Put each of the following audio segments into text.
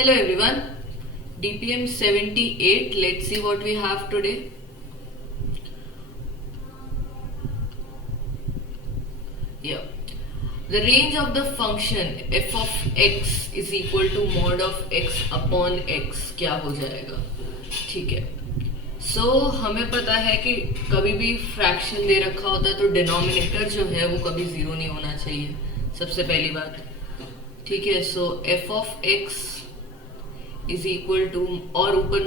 Hello everyone, DPM 78. Let's see what we have today. Yeah. The range of the function f of x is equal to mod of x upon x क्या हो जाएगा? ठीक है. हमें पता है कि कभी भी फ्रैक्शन दे रखा होता है तो डिनोमिनेटर जो है वो कभी जीरो नहीं होना चाहिए, सबसे पहली बात. ठीक है. F of X is equal to, और ऊपर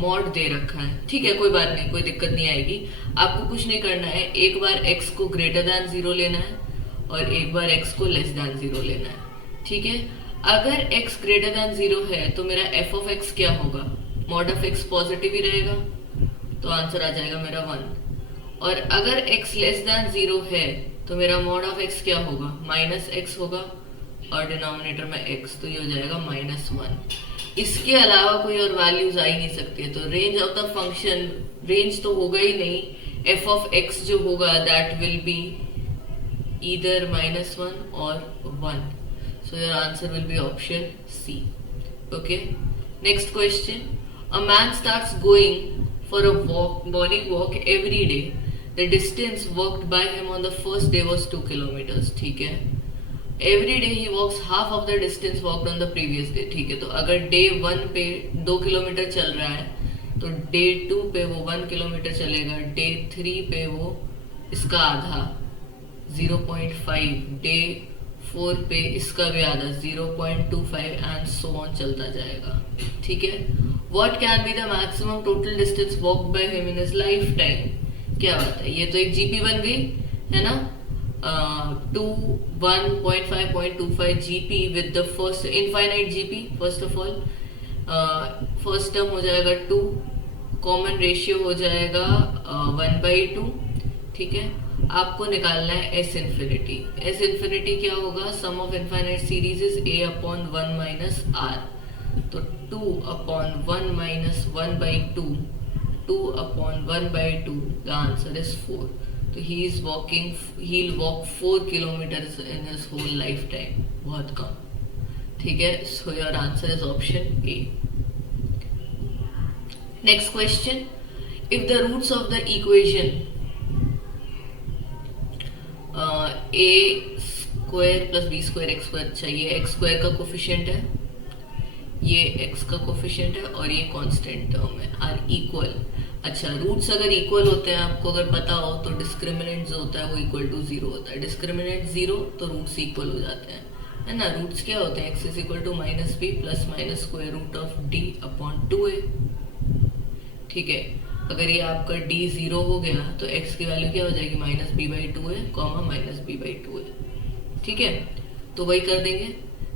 मॉड दे रखा है. ठीक है, कोई बात नहीं, कोई दिक्कत नहीं आएगी. आपको कुछ नहीं करना है, एक बार x को ग्रेटर दैन जीरो लेना है और एक बार x को लेस दैन जीरो लेना है. ठीक है. अगर x ग्रेटर दैन जीरो है तो मेरा f ऑफ x क्या होगा? मॉड ऑफ x पॉजिटिव ही रहेगा, तो आंसर आ जाएगा मेरा 1. और अगर x लेस दैन जीरो है तो मेरा मॉड ऑफ x क्या होगा? माइनस x होगा और डिनोमिनेटर में x, तो ये हो जाएगा -1. इसके अलावा कोई और वैल्यूज आ ही नहीं सकती है. तो range of the function, range तो होगा ही नहीं. f ऑफ x जो होगा दैट विल बी ईदर -1 और 1. So your answer will be option C. Okay. Next question. A man starts going for a walk, morning walk every day. The distance walked by him on the first day was 2 kilometres. ठीक है. Every day he walks half of the distance walked on the previous day. ठीक है. तो अगर day 1 पे 2 kilometre चल रहा है तो डे 2 पे वो 1 किलोमीटर चलेगा. डे 3 पे वो इसका आधा 0.5, डे 4 पे इसका भी आधा 0.25 एंड सो ऑन चलता जाएगा. ठीक है. What can be the maximum total distance walked by him in his life time? क्या बात है, ये तो एक जीपी बन गई है ना. 1.5.25 GP with the first infinite GP. First of all, first term हो जाएगा 2, कॉमन रेशियो हो जाएगा 1/2. ठीक है. आपको निकालना है S इन्फिनिटी. S इन्फिनिटी क्या होगा? Sum of infinite series is a upon 1 minus r. तो 2 upon 1 minus 1/2, 2 upon 1/2, the answer is 4. तो he'll walk 4 kilometers in his whole lifetime. बहुत कम. ठीक है. So your answer is option A. Next question. If the roots of the equation a square plus b square x square, चाहिए x square का coefficient है, ये x का coefficient है और ये कांस्टेंट टर्म है, आर इक्वल. अच्छा, रूट्स अगर इक्वल होते हैं, आपको अगर पता हो तो डिस्क्रिमिनेंट जो होता है वो इक्वल टू 0 होता है. डिस्क्रिमिनेंट 0 तो रूट्स इक्वल हो जाते हैं, है ना. रूट्स क्या होते हैं? x is equal to -b plus minus square root of d upon 2a. ठीक है. अगर ये आपका d 0 हो गया तो x की वैल्यू क्या हो जाएगी? -b/2a comma -b/2a. ठीक है. तो वही कर देंगे.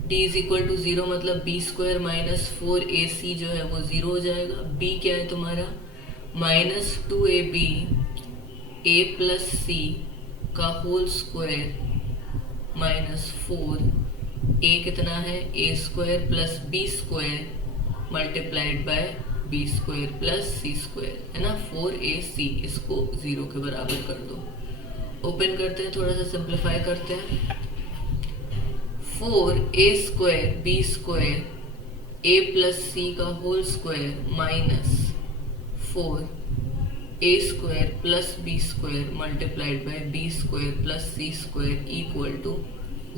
d इज इक्वल टू 0 मतलब b स्क्वायर माइनस 4ac जो है वो 0 हो जाएगा. b क्या है तुम्हारा? -2ab a प्लस c का होल स्क्वायर माइनस 4. a कितना है? a square plus b square multiplied by b square plus c square, है ना. 4ac इसको 0 के बराबर कर दो. ओपन करते हैं, थोड़ा सा सिंप्लीफाई करते हैं. 4a square b square a plus c का whole square minus 4 a square plus b square multiplied by b square plus c square equal to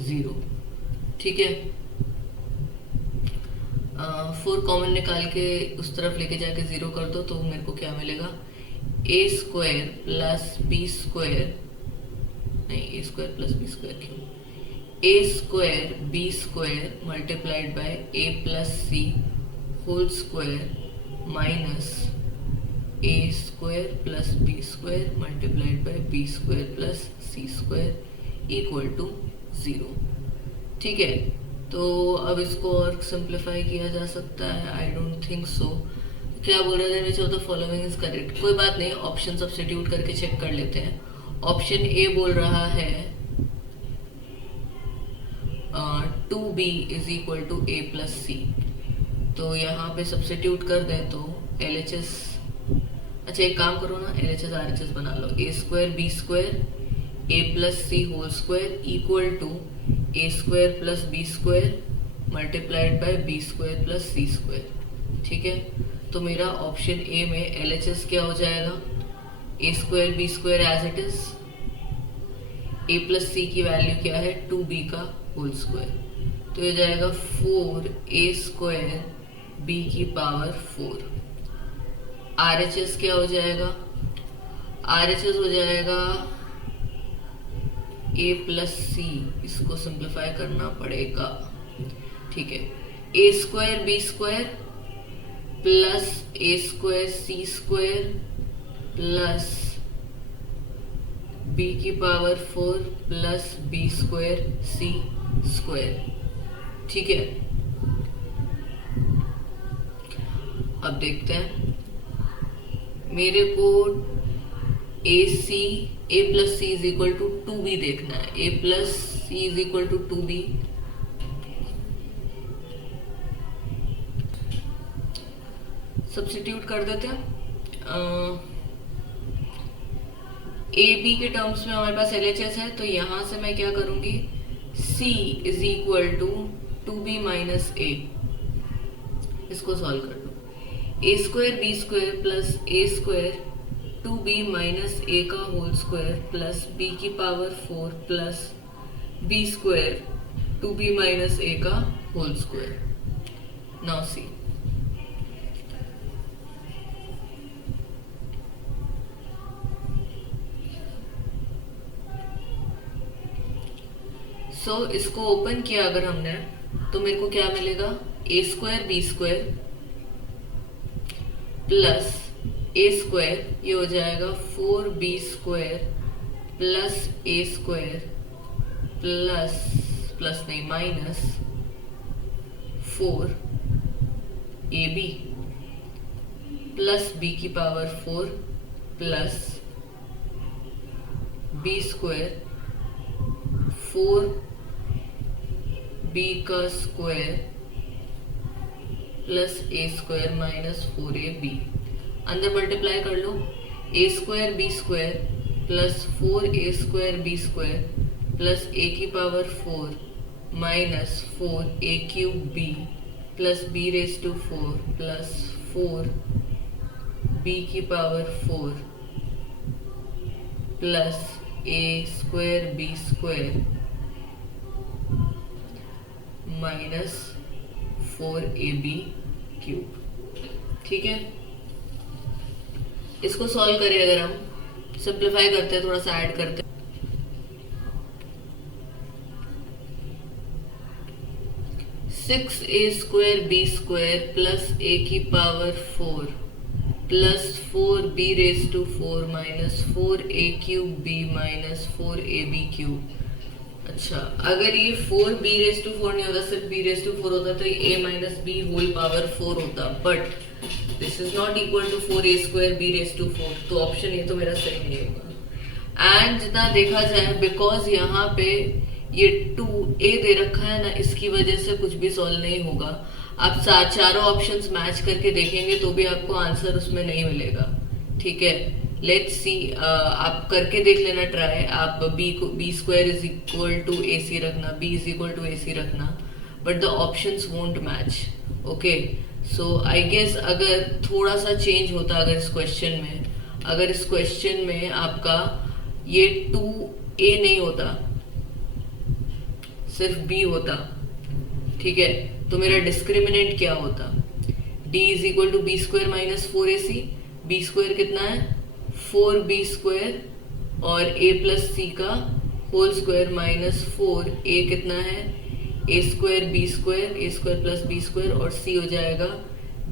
0. ठीक है. 4 कॉमन निकाल के उस तरफ लेके जाके 0 कर दो तो मेरे को क्या मिलेगा? a square plus b square, नहीं, a square plus b square क्यों? a square b square multiplied by a plus c whole square minus a square plus b square multiplied by b square plus c square equal to 0. ठीक है. तो अब इसको और simplify किया जा सकता है? I don't think so. क्या बोल रहे थे? Which of the following is correct? कोई बात नहीं, ऑप्शन सब्स्टिट्यूट करके चेक कर लेते हैं. ऑप्शन ए बोल रहा है 2b is equal to a plus c. तो यहाँ पे सब्स्टिट्यूट कर दें तो LHS, अच्छा एक काम करो ना, LHS RHS बना लो. a square b square a plus c whole square equal to a square plus b square multiplied by B square plus C square. ठीक है, तो मेरा ऑप्शन ए में LHS क्या हो जाएगा, a square B square as it is, a plus c की value क्या है 2b का होल स्क्वायर, तो ये जाएगा 4a स्क्वायर b की पावर 4। RHS क्या हो जाएगा, RHS हो जाएगा a प्लस सी, इसको सिंप्लीफाई करना पड़ेगा। ठीक है, a square B square plus a square c square plus b की power 4 plus b square c square. ठीक है, अब देखते हैं, मेरे को a plus c is equal to 2b देखना है। A plus c is equal to 2b, substitute कर देते हैं। ए बी के टर्म्स में हमारे पास LHS है, तो यहां से मैं क्या करूंगी, C is equal to 2b minus a, इसको सॉल्व कर दो। A square B square plus a square 2b minus a का होल स्क्वायर प्लस b की power 4 plus b square 2b minus a का whole square. Now c, so इसको open किया अगर हमने, तो मेरे को क्या मिलेगा, a square B square plus a square, ये हो जाएगा 4b square plus a square plus plus नहीं माइनस 4ab प्लस b की power 4 plus b square 4b का square plus a square minus 4ab। अंदर मल्टीप्लाई कर लो, a square B square plus 4a square B square plus a की power 4 minus 4a cube b plus b raise to 4 plus 4b की power 4 plus a square B square minus 4ab cube. ठीक है, इसको solve करें, अगर हम simplify करते हैं, थोड़ा सा ऐड करते हैं, 6a square B square plus a की power 4 plus 4b raise to 4 minus 4a cube b minus 4ab cube. अच्छा, अगर ये 4b रेज टू 4 नहीं होता, सिर्फ b रेज टू 4 होता, तो ये a minus b whole power 4 होता, but this is not equal to 4a square b raise to 4, तो ऑप्शन ये तो मेरा सही नहीं होगा। एंड जितना देखा जाए, बिकॉज यहाँ पे ये 2a दे रखा है ना, इसकी वजह से कुछ भी सॉल्व नहीं होगा। आप चारों ऑप्शंस मैच करके देखेंगे तो भी आपको आंसर उसमें नहीं मिलेगा। ठीक है, लेट्स सी, आप करके देख लेना ट्राई। आप b square is equal to ac रखना, b is equal to ac रखना, but the options won't match. Okay, so I guess अगर थोड़ा सा चेंज होता, अगर इस क्वेश्चन में आपका ये 2a नहीं होता, सिर्फ b होता, ठीक है, तो मेरा डिस्क्रिमिनेंट क्या होता, d is equal to B square minus 4ac, b square कितना है 4b स्क्वायर और a प्लस सी का होल स्क्वायर माइनस 4a कितना है a square b square plus b square और c हो जाएगा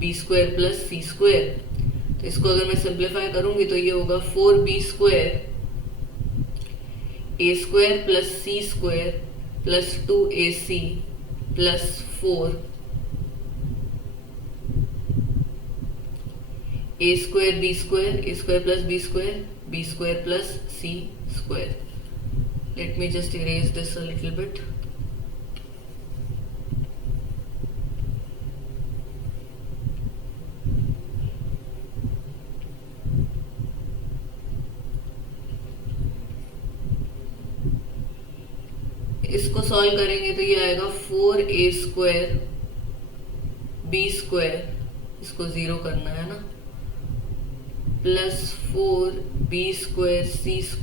b square plus c square. तो इसको अगर मैं सिंप्लीफाई करूंगी तो ये होगा 4b square a square plus c square plus 2ac plus 4 a square b square plus b square plus c square. Let me just erase this a little bit. इसको solve करेंगे तो ये आएगा 4a² b², इसको 0 करना है ना, plus 4b² c²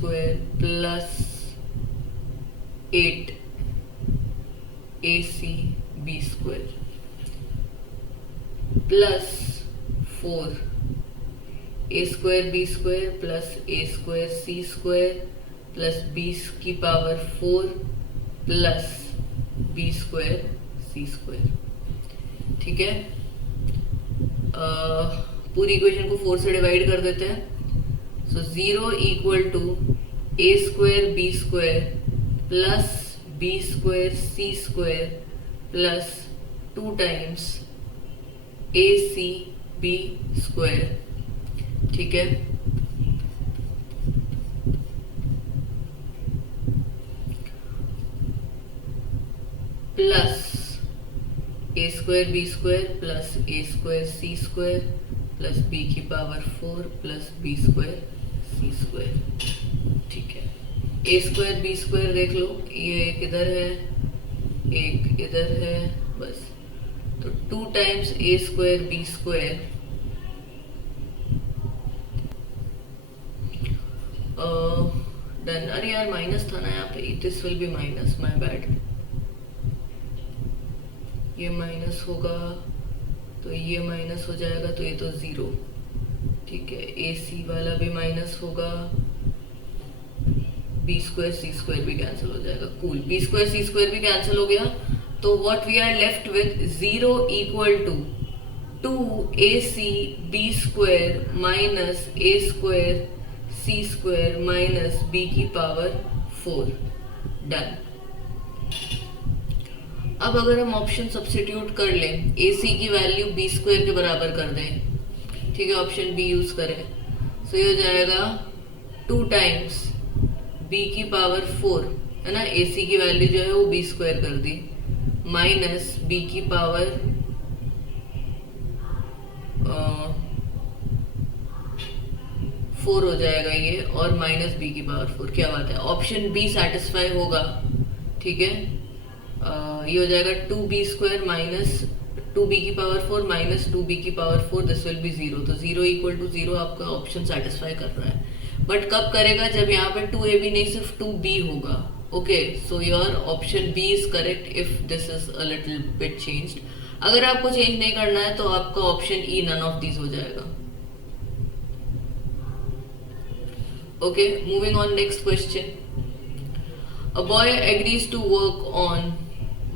plus 8ac b² plus 4a² b² plus a² c² plus b⁴ plus b² c²। ठीक है, पूरी इक्वेशन को 4 से डिवाइड कर देते हैं। So 0 equal to a² b² plus b² c² plus 2 times ac b²। ठीक है, plus a² b² plus a² c² plus b⁴ plus b² c²। ठीक है, a² b² देख लो, ये एक इधर है एक इधर है, बस तो 2 टाइम्स a² b² डन। अरे यार माइनस था ना यहाँ पे, this will be minus, my bad. ये माइनस होगा तो ये माइनस हो जाएगा, तो ये तो 0। ठीक है, AC वाला भी माइनस होगा, b² c² भी कैंसिल हो जाएगा। कूल, b² c² भी कैंसिल हो गया। तो what we are left with 0 equal to 2ac b² minus a² c² minus b⁴। Done. अब अगर हम ऑप्शन सब्स्टिट्यूट कर लें, AC की वैल्यू b² के बराबर कर दें, ठीक है, ऑप्शन बी यूज करें, तो ये हो जाएगा 2 टाइम्स b⁴, है ना, AC की वैल्यू जो है वो b² कर दी, माइनस b⁴ 4 हो जाएगा ये, और माइनस b⁴। क्या बात है, ऑप्शन बी सेटिस्फाई होगा। ठीक है, ये हो जाएगा 2b² minus 2b⁴ minus 2b⁴, this will be 0। तो 0 इक्वल टू 0 आपका ऑप्शन सेटिस्फाई कर रहा है, बट कब करेगा, जब यहाँ पे 2ab नहीं सिर्फ 2b होगा। Okay, so your option B is correct if this is a little bit changed. अगर आपको चेंज नहीं करना है तो आपका option E none of these हो जाएगा। Okay, moving on, next question. A boy agrees to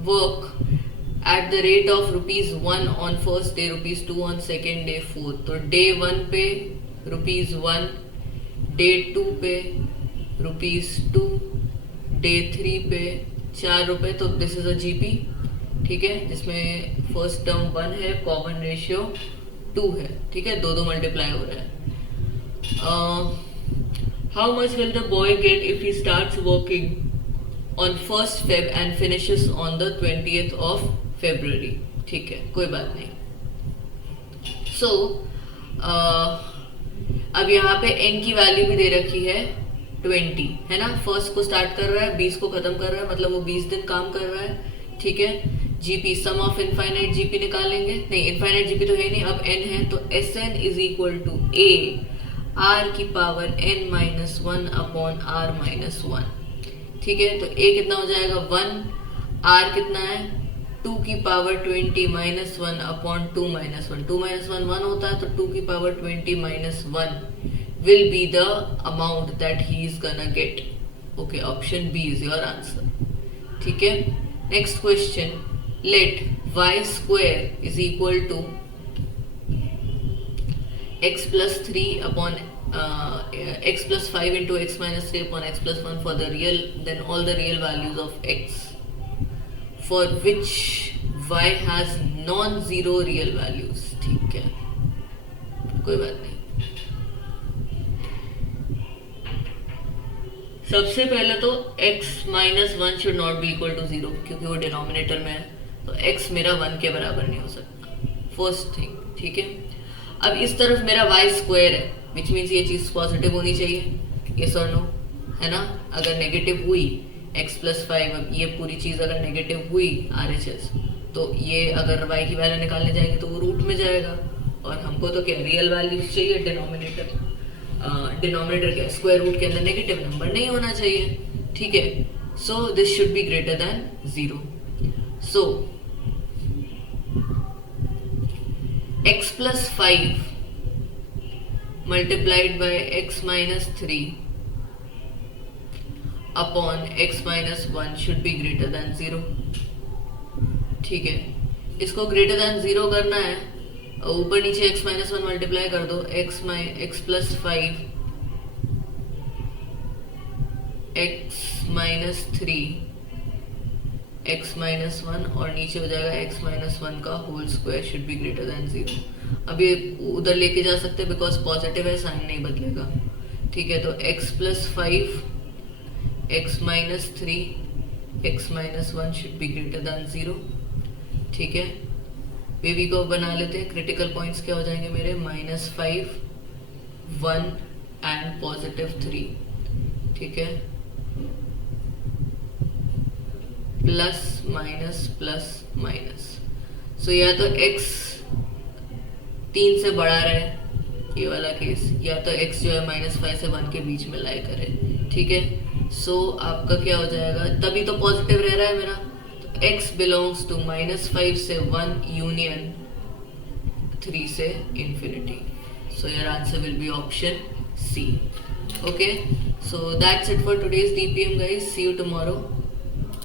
work at the rate of ₹1 on first day, ₹2 on second day, 4। तो day 1 पे ₹1, day 2 पे ₹2, day 3 पे ₹4। तो दिस इज अ जीपी। ठीक है, जिसमें फर्स्ट टर्म 1 है, कॉमन रेशियो 2 है। ठीक है, 2 मल्टीप्लाई हो रहा है। How much will the boy get if he starts working on 1st Feb and finishes on the 20th of February। ठीक है, कोई बात नहीं। सो अब यहाँ पे n की वैल्यू भी दे रखी है 20, है ना, फर्स्ट को स्टार्ट कर रहा है, 20 को खत्म कर रहा है, मतलब वो 20 दिन काम कर रहा है। ठीक है, GP sum of infinite GP निकालेंगे, नहीं इनफाइनाइट जीपी तो है नहीं, अब n है, तो Sn is equal to a r⁻n−1 upon r−1। ठीक है, तो a कितना हो जाएगा 1, r कितना है 2⁻20 -1 अपॉन 2 -1, 2 -1 1 होता है, तो 2⁻20 -1 will be the amount that he is gonna get. Okay, option B is your answer. ठीक है, next question. Let y² is equal to x+3 upon x+5 into x-3 upon x+1 for the real, then all the real values of x for which y has non-zero real values। ठीक है, कोई बात नहीं। सबसे पहले तो x-1 should not be equal to 0, क्योंकि वो डिनोमिनेटर में है, तो x मेरा 1 के बराबर नहीं हो सकता, फर्स्ट थिंग। ठीक है, अब इस तरफ मेरा y² है, विच मीन्स ये चीज पॉजिटिव होनी चाहिए, यस और नो, है ना। अगर नेगेटिव हुई x प्लस 5, अब ये पूरी चीज़ अगर नेगेटिव हुई RHS तो ये अगर y की वैल्यू निकालने जाएंगे तो वो रूट में जाएगा, और हमको तो क्या रियल वैल्यूज चाहिए, डिनोमिनेटर क्या स्क्वायर रूट के अंदर नेगेटिव नंबर नहीं होना चाहिए, ठीक है। So this should be greater than 0। So x plus 5 multiplied by x minus 3 upon x minus 1 should be greater than 0, ठीक है। इसको greater than 0 करना है, ऊपर नीचे x minus 1 मल्टीप्लाई कर दो, x plus 5 x minus 3 x minus 1 और नीचे हो जाएगा x minus 1 का whole square should be greater than 0। अब ये उधर लेके जा सकते हैं बिकॉज पॉजिटिव है, साइन नहीं बदलेगा, ठीक है। तो x plus 5 x minus 3 x minus 1 should be greater than 0, ठीक है। बेबी को बना लेते हैं, क्रिटिकल पॉइंट्स क्या हो जाएंगे मेरे, -5 1 एंड +3, ठीक है, प्लस माइनस। सो या तो x 3 से बड़ा रहे, ये वाला केस, या तो x जो है -5 से 1 के बीच में लाई करे, ठीक है। सो आपका क्या हो जाएगा, तभी तो पॉजिटिव रह रहा है मेरा, तो x बिलोंग्स टू -5 से 1 यूनियन 3 से infinity. So your answer will be option C। Okay, so that's it for today's DPM guys. See you tomorrow.